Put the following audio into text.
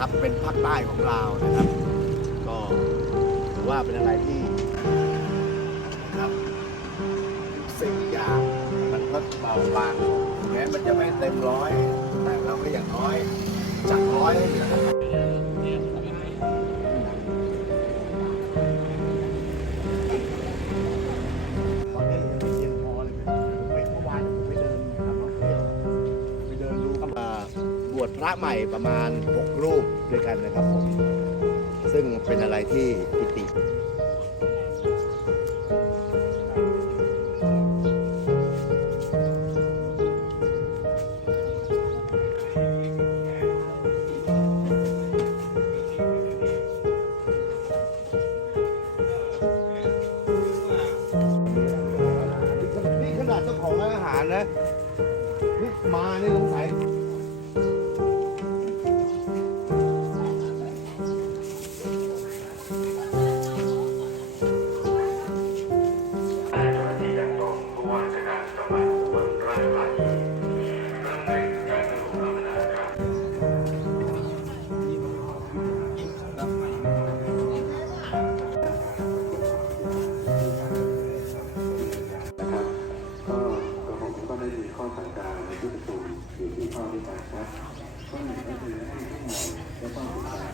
นะครับ เป็นภาคใต้ของเราวนะครับ ก็ถือว่าเป็นอะไรที่นะครับสิ่งอย่างมันก็เบาบางแม้มันจะไม่เต็มร้อย แต่เราก็อย่างน้อยจากร้อยให้เหลือต พระใหม่ประมาณ 6 รูปด้วยกันนะครับผม ซึ่งเป็นอะไรที่ปิตินี่ขนาดเจ้าของร้านอาหารนะนี่มานี่สงสัย 欢迎各位游客朋友们，来到。